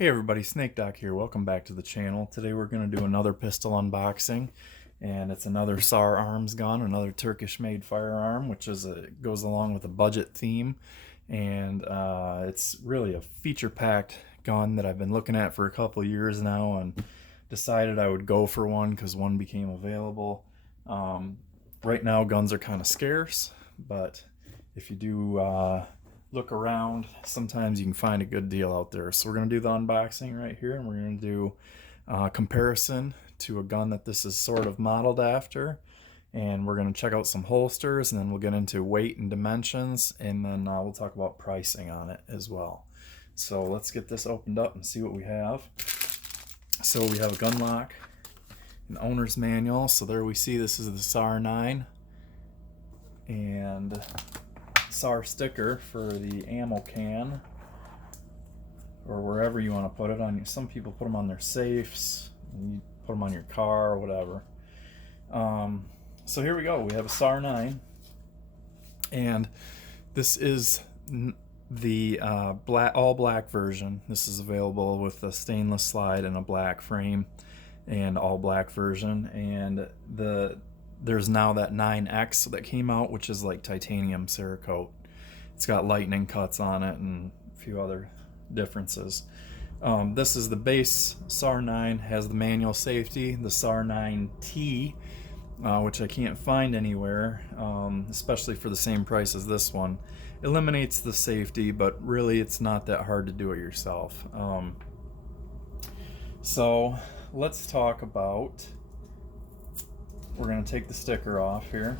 Hey everybody, Snake Doc here. Welcome back to the channel. Today we're going to do another pistol unboxing, and it's another SAR ARMS gun, another Turkish-made firearm, which goes along with a budget theme, and it's really a feature-packed gun that I've been looking at for a couple years now, and decided I would go for one because one became available. Right now, guns are kind of scarce, but if you do look around, sometimes you can find a good deal out there. So we're going to do the unboxing right here, and we're going to do a comparison to a gun that this is sort of modeled after, and we're going to check out some holsters, and then we'll get into weight and dimensions, and then we'll talk about pricing on it as well. So let's get this opened up and see what we have. So we have a gun lock, an owner's manual. So there we see this is the SAR9, and SAR sticker for the ammo can, or wherever you want to put it on. Some people put them on their safes, and you put them on your car or whatever. So here we go. We have a SAR9, and this is the all black version. This is available with a stainless slide and a black frame, and all black version. And there's now that 9X that came out, which is like titanium Cerakote. It's got lightning cuts on it and a few other differences. This is the base SAR9, has the manual safety, the SAR9T, which I can't find anywhere, especially for the same price as this one. Eliminates the safety, but really it's not that hard to do it yourself. So let's talk about, we're going to take the sticker off here.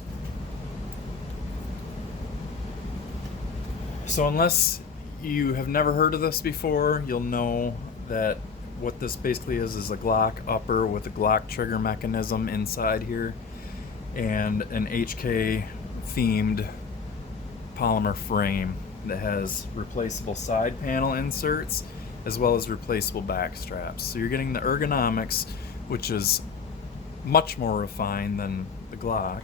So unless you have never heard of this before, you'll know that what this basically is a Glock upper with a Glock trigger mechanism inside here, and an HK themed polymer frame that has replaceable side panel inserts as well as replaceable back straps. So you're getting the ergonomics, which is much more refined than the Glock,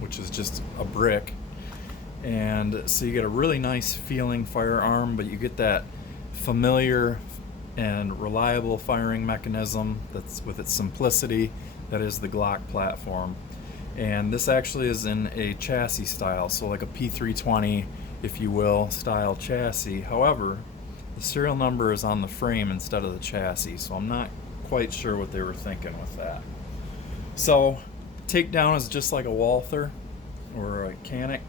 which is just a brick. And so you get a really nice feeling firearm, but you get that familiar and reliable firing mechanism that's with its simplicity that is the Glock platform. And this actually is in a chassis style, so like a P320, if you will, style chassis. However, the serial number is on the frame instead of the chassis, so I'm not quite sure what they were thinking with that. So takedown is just like a Walther or a Canic,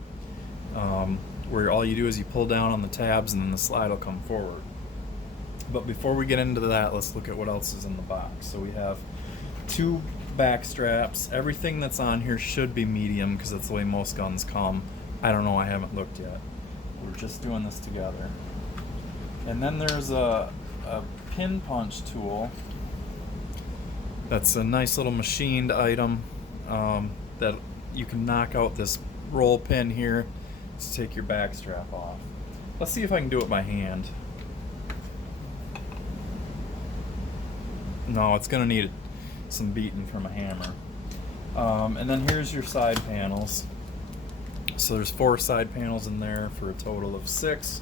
where all you do is you pull down on the tabs and then the slide will come forward. But before we get into that, let's look at what else is in the box. So we have two back straps. Everything that's on here should be medium because that's the way most guns come. I don't know, I haven't looked yet. We're just doing this together. And then there's a pin punch tool. That's a nice little machined item that you can knock out this roll pin here to take your back strap off. Let's see if I can do it by hand. No, it's gonna need some beating from a hammer. And then here's your side panels. So there's 4 side panels in there for a total of 6.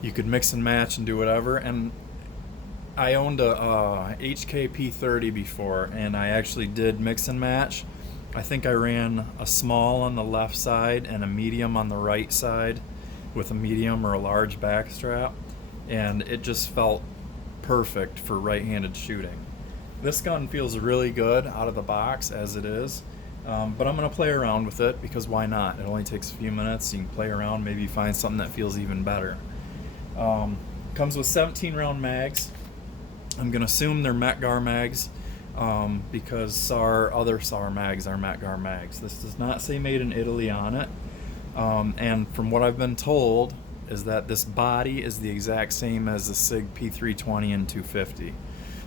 You could mix and match and do whatever. And I owned a HK P30 before, and I actually did mix and match. I think I ran a small on the left side and a medium on the right side with a medium or a large back strap, and it just felt perfect for right-handed shooting. This gun feels really good out of the box as it is, but I'm going to play around with it because why not? It only takes a few minutes. You can play around, maybe find something that feels even better. Comes with 17 round mags. I'm going to assume they're Metgar mags, because other SAR mags are Metgar mags. This does not say made in Italy on it, and from what I've been told is that this body is the exact same as the SIG P320 and 250.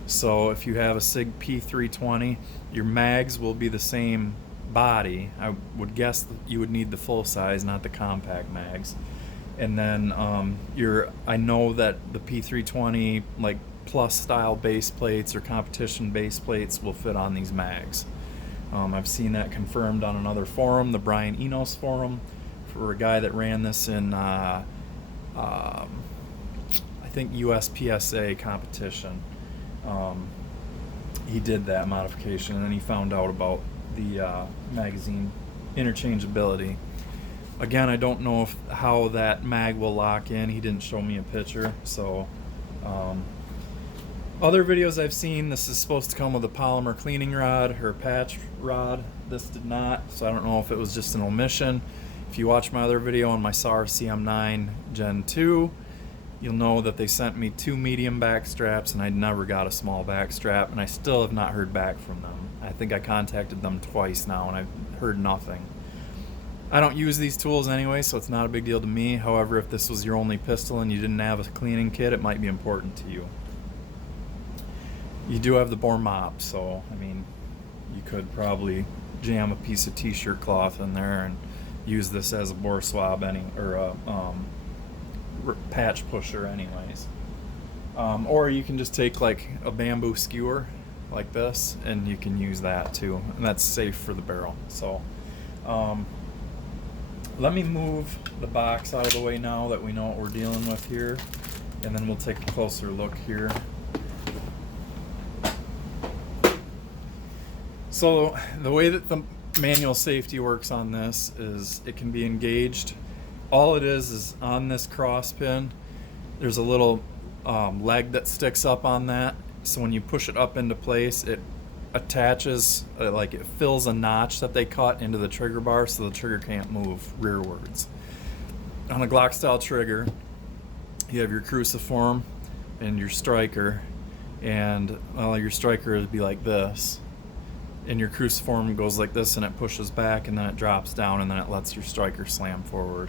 So if you have a SIG P320, your mags will be the same body. I would guess that you would need the full size, not the compact mags. And then I know that the P320 like plus style base plates or competition base plates will fit on these mags. I've seen that confirmed on another forum, the Brian Enos forum, for a guy that ran this in I I think USPSA competition. He did that modification, and then he found out about the magazine interchangeability. Again, I don't know how that mag will lock in. He didn't show me a picture. So other videos I've seen, this is supposed to come with a polymer cleaning rod or patch rod. This did not, so I don't know if it was just an omission. If you watch my other video on my SAR CM9 Gen 2, you'll know that they sent me 2 medium back straps, and I never got a small back strap, and I still have not heard back from them. I think I contacted them twice now, and I've heard nothing. I don't use these tools anyway, so it's not a big deal to me. However, if this was your only pistol and you didn't have a cleaning kit, it might be important to you. You do have the bore mop, so I mean, you could probably jam a piece of t-shirt cloth in there and use this as a bore swab or a patch pusher anyways. Or you can just take like a bamboo skewer like this, and you can use that too, and that's safe for the barrel. So let me move the box out of the way now that we know what we're dealing with here, and then we'll take a closer look here. So the way that the manual safety works on this is it can be engaged. All it is on this cross pin, there's a little leg that sticks up on that. So when you push it up into place, it attaches, like it fills a notch that they cut into the trigger bar so the trigger can't move rearwards. On a Glock style trigger, you have your cruciform and your striker, and well, your striker would be like this, and your cruciform goes like this, and it pushes back, and then it drops down, and then it lets your striker slam forward.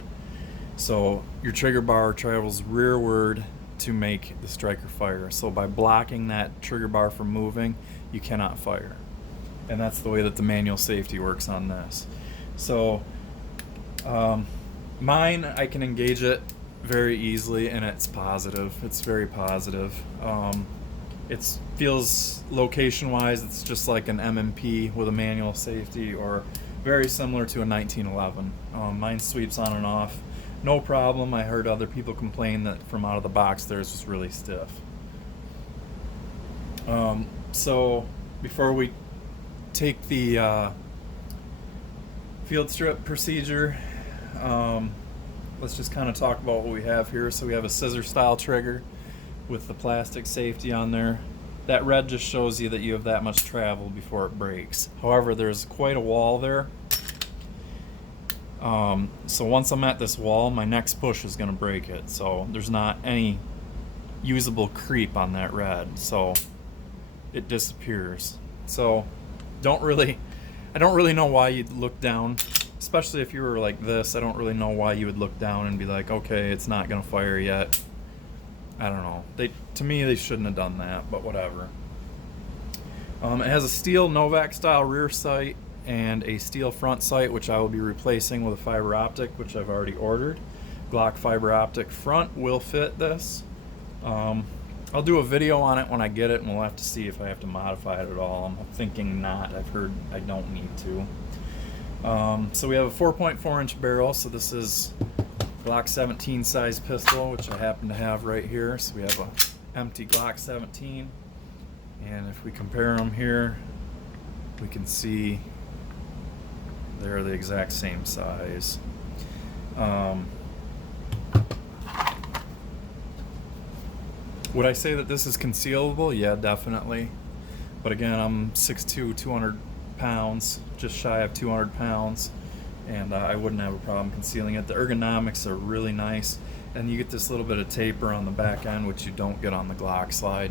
So your trigger bar travels rearward to make the striker fire. So by blocking that trigger bar from moving, you cannot fire. And that's the way that the manual safety works on this. So mine, I can engage it very easily, and it's positive. It's very positive. It feels location-wise, it's just like an MMP with a manual safety, or very similar to a 1911. Mine sweeps on and off, no problem. I heard other people complain that from out of the box theirs was really stiff. So before we take the field strip procedure, let's just kind of talk about what we have here. So we have a scissor style trigger with the plastic safety on there. That red just shows you that you have that much travel before it breaks. However, there's quite a wall there. So once I'm at this wall, my next push is going to break it. So there's not any usable creep on that red, so it disappears. So I don't really know why you'd look down, especially if you were like this. I don't really know why you would look down and be like, okay, it's not going to fire yet. I don't know. To me, they shouldn't have done that, but whatever. It has a steel Novak style rear sight and a steel front sight, which I will be replacing with a fiber optic, which I've already ordered. Glock fiber optic front will fit this. I'll do a video on it when I get it, and we'll have to see if I have to modify it at all. I'm thinking not. I've heard I don't need to. So we have a 4.4 inch barrel, so this is Glock 17 size pistol, which I happen to have right here. So we have a empty Glock 17, and if we compare them here, we can see they're the exact same size. Would I say that this is concealable? Yeah, definitely. But again, I'm 6'2", 200 pounds, just shy of 200 pounds. And I wouldn't have a problem concealing it. The ergonomics are really nice, and you get this little bit of taper on the back end, which you don't get on the Glock slide.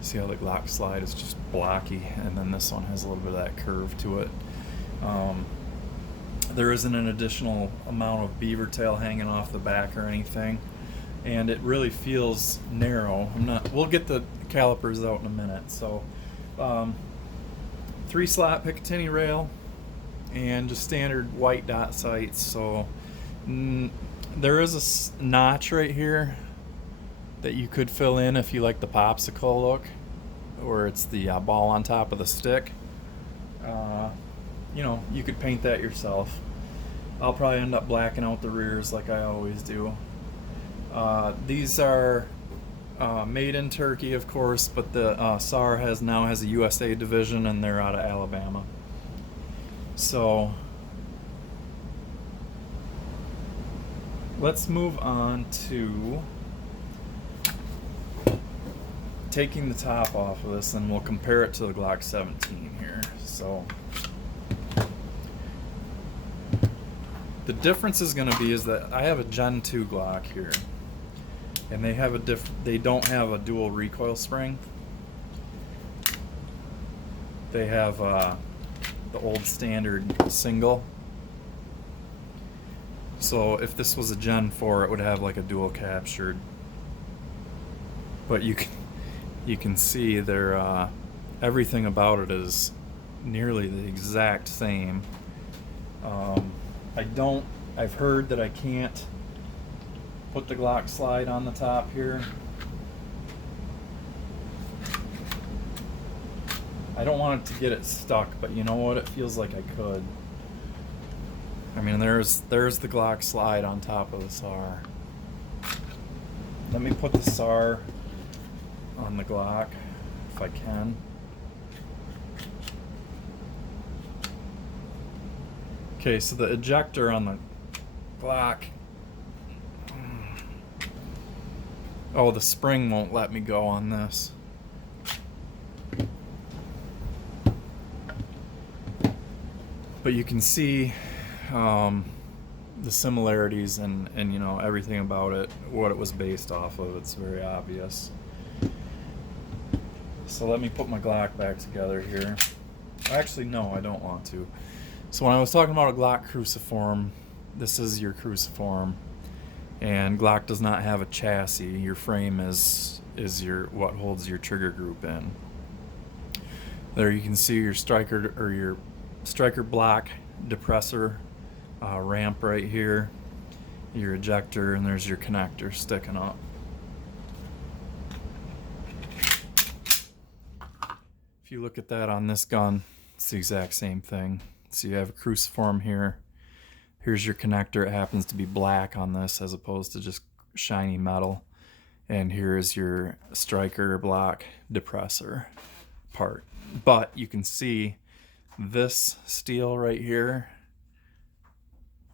See how the Glock slide is just blocky, and then this one has a little bit of that curve to it. There isn't an additional amount of beaver tail hanging off the back or anything, and it really feels narrow. We'll get the calipers out in a minute. So 3-slot Picatinny rail, and just standard white dot sights. So there is a notch right here that you could fill in if you like the popsicle look, or it's the ball on top of the stick. You could paint that yourself. I'll probably end up blacking out the rears like I always do. These are Made in Turkey, of course, but the SAR now has a USA division, and they're out of Alabama. So let's move on to taking the top off of this, and we'll compare it to the Glock 17 here. So the difference is going to be is that I have a Gen 2 Glock here, and they don't have a dual recoil spring. They have the old standard single. So if this was a Gen 4, it would have like a dual captured. But you can see they're everything about it is nearly the exact same. I've heard that I can't put the Glock slide on the top here. I don't want it to get it stuck, but you know what? It feels like I could. I mean, there's the Glock slide on top of the SAR. Let me put the SAR on the Glock if I can. Okay, so the ejector on the Glock. Oh, the spring won't let me go on this. But you can see the similarities and you know everything about it, what it was based off of. It's very obvious. So let me put my Glock back together here. Actually, no, I don't want to. So when I was talking about a Glock cruciform, this is your cruciform, and Glock does not have a chassis. Your frame is what holds your trigger group in. There you can see your striker block depressor ramp right here, your ejector, and there's your connector sticking up. If you look at that on this gun, it's the exact same thing. So you have a cruciform here. Here's your connector. It happens to be black on this as opposed to just shiny metal. And here's your striker block depressor part. But you can see this steel right here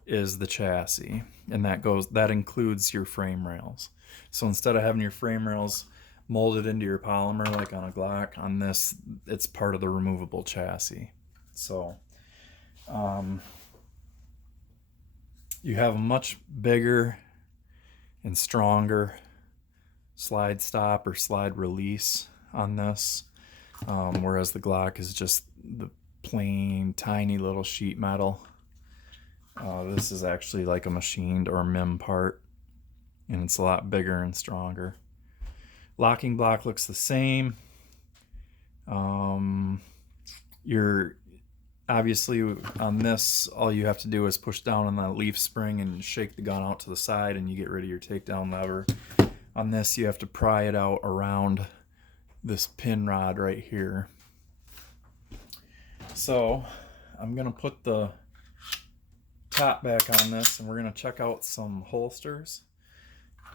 is the chassis, and that includes your frame rails. So instead of having your frame rails molded into your polymer like on a Glock, on this it's part of the removable chassis. So you have a much bigger and stronger slide stop or slide release on this, whereas the Glock is just the plain tiny little sheet metal. This is actually like a machined or MIM part, and it's a lot bigger and stronger. Locking block looks the same. You're obviously on this, all you have to do is push down on that leaf spring and shake the gun out to the side, and you get rid of your takedown lever. On this, you have to pry it out around this pin rod right here. So I'm gonna put the top back on this, and we're gonna check out some holsters.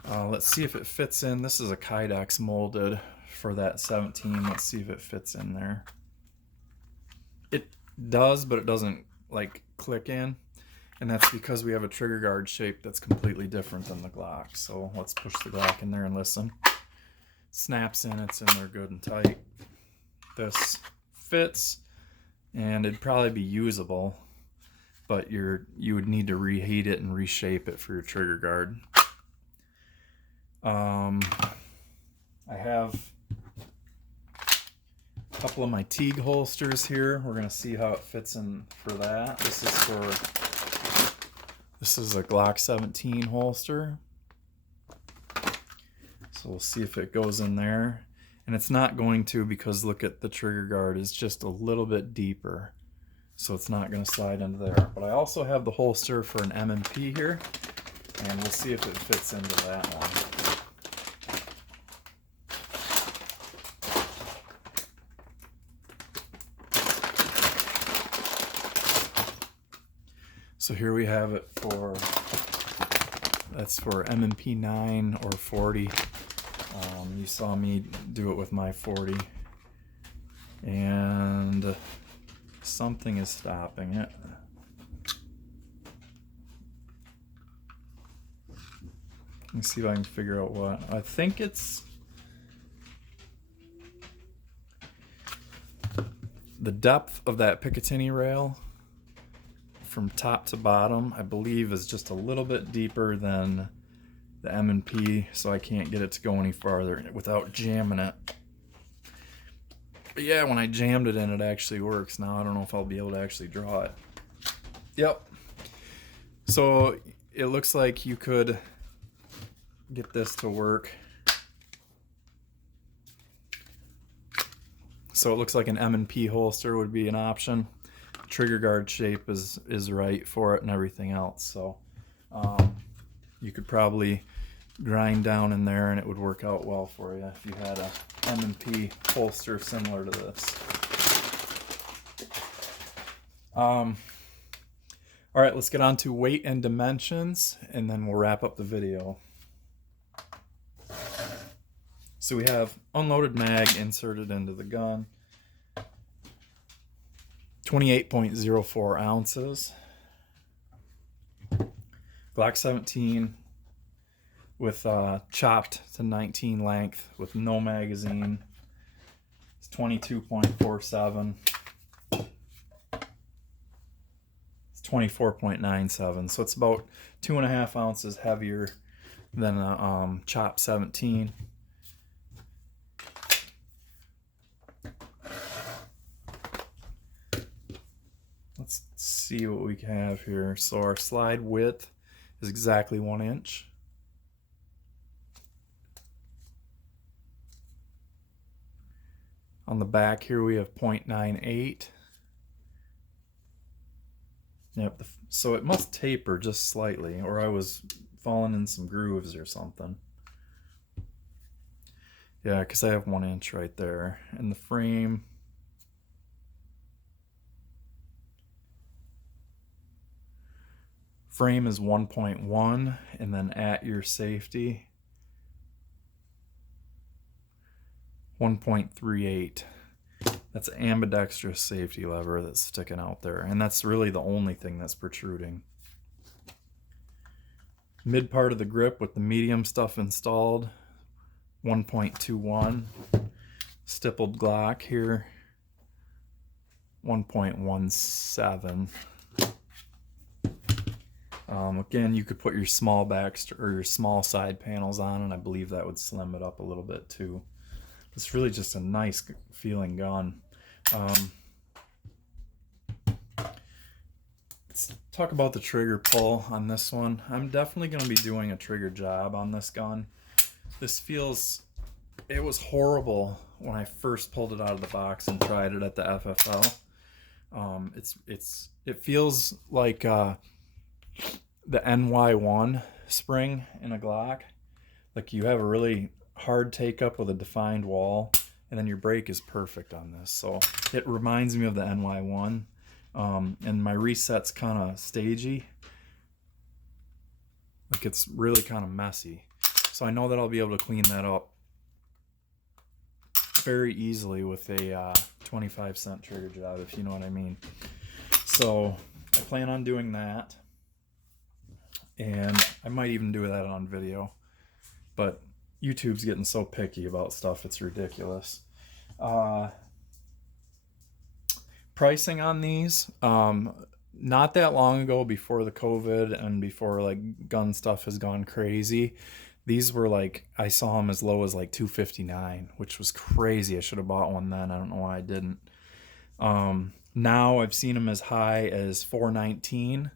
Let's see if it fits in. This is a Kydex molded for that 17. Let's see if it fits in there. It does, but it doesn't like click in, and that's because we have a trigger guard shape that's completely different than the Glock. So let's push the Glock in there and listen. Snaps in, it's in there good and tight. This fits, and it'd probably be usable, but you would need to reheat it and reshape it for your trigger guard. I have a couple of my Teague holsters here. We're gonna see how it fits in for that. This is a Glock 17 holster. So we'll see if it goes in there. And it's not going to, because look at the trigger guard is just a little bit deeper. So it's not going to slide into there. But I also have the holster for an M&P here, and we'll see if it fits into that one. So here we have it that's for M&P 9 or 40. You saw me do it with my 40, and something is stopping it. Let me see if I can figure out what. I think it's the depth of that Picatinny rail from top to bottom, I believe, is just a little bit deeper than the M&P, so I can't get it to go any farther without jamming it. But yeah, when I jammed it in, it actually works. Now I don't know if I'll be able to actually draw it. Yep. So it looks like you could get this to work. So it looks like an M&P holster would be an option. Trigger guard shape is right for it and everything else. So you could probably grind down in there and it would work out well for you if you had a M&P holster similar to this. All right, let's get on to weight and dimensions, and then we'll wrap up the video. So we have unloaded mag inserted into the gun. 28.04 ounces. Glock 17 with chopped to 19 length with no magazine. It's 22.47. It's 24.97. So it's about 2.5 ounces heavier than a chopped 17. Let's see what we have here. So our slide width is exactly 1 inch. On the back here we have 0.98. Yep, so it must taper just slightly, or I was falling in some grooves or something. Yeah, because I have 1 inch right there. And the frame, is 1.1, and then at your safety 1.38. That's an ambidextrous safety lever that's sticking out there, and that's really the only thing that's protruding. Mid part of the grip with the medium stuff installed, 1.21. Stippled Glock here, 1.17. Again, you could put your small backs or your small side panels on, and I believe that would slim it up a little bit too. It's really just a nice feeling gun. Let's talk about the trigger pull on this one. I'm definitely going to be doing a trigger job on this gun. This feels, it was horrible when I first pulled it out of the box and tried it at the FFL. It feels like the NY1 spring in a Glock. Like you have a really hard take up with a defined wall, and then your brake is perfect on this. So it reminds me of the NY1, and my reset's kind of stagey. Like it's really kind of messy. So I know that I'll be able to clean that up very easily with a 25-cent trigger job, if you know what I mean. So I plan on doing that, and I might even do that on video, but YouTube's getting so picky about stuff, it's ridiculous. Pricing on these, not that long ago, before the COVID and before like gun stuff has gone crazy, these were like, I saw them as low as like $259, which was crazy. I should have bought one then. I don't know why I didn't. Now I've seen them as high as $419.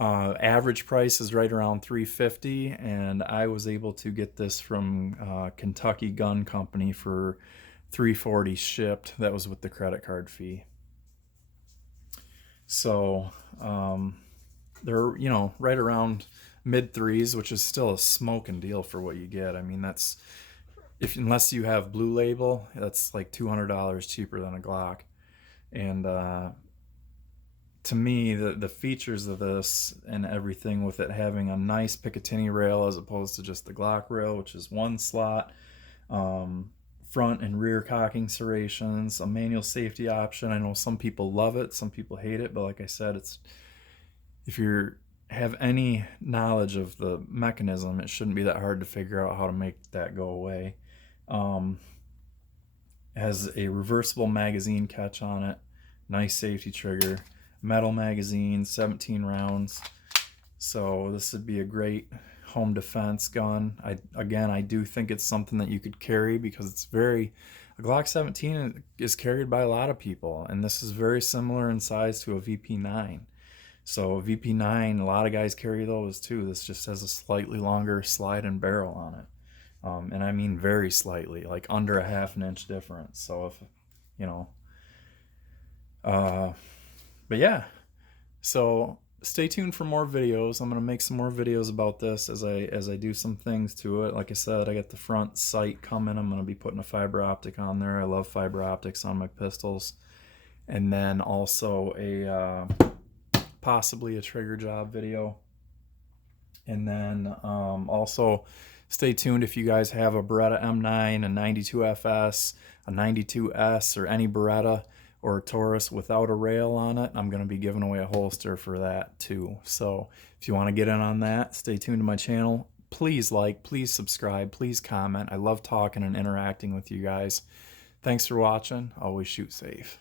Average price is right around $350, and I was able to get this from Kentucky Gun Company for $340 shipped. That was with the credit card fee. So they're, you know, right around mid threes, which is still a smoking deal for what you get. I mean, that's, unless you have Blue Label, that's like $200 cheaper than a Glock. And to me, the features of this and everything, with it having a nice Picatinny rail as opposed to just the Glock rail, which is one slot, front and rear cocking serrations, a manual safety option. I know some people love it, some people hate it, but like I said, it's, if you have any knowledge of the mechanism, it shouldn't be that hard to figure out how to make that go away. Has a reversible magazine catch on it, nice safety trigger, metal magazine, 17 rounds. So this would be a great home defense gun. I do think it's something that you could carry, because it's a Glock 17 is carried by a lot of people, and this is very similar in size to a VP9. So a VP9, a lot of guys carry those too. This just has a slightly longer slide and barrel on it. And I mean very slightly, like under a half an inch difference. So if, you know, but yeah, so stay tuned for more videos. I'm going to make some more videos about this as I do some things to it. Like I said, I got the front sight coming. I'm going to be putting a fiber optic on there. I love fiber optics on my pistols. And then also possibly a trigger job video. And then also stay tuned if you guys have a Beretta M9, a 92FS, a 92S, or any Beretta or a Taurus without a rail on it. I'm going to be giving away a holster for that too. So if you want to get in on that, stay tuned to my channel. Please like, please subscribe, please comment. I love talking and interacting with you guys. Thanks for watching. Always shoot safe.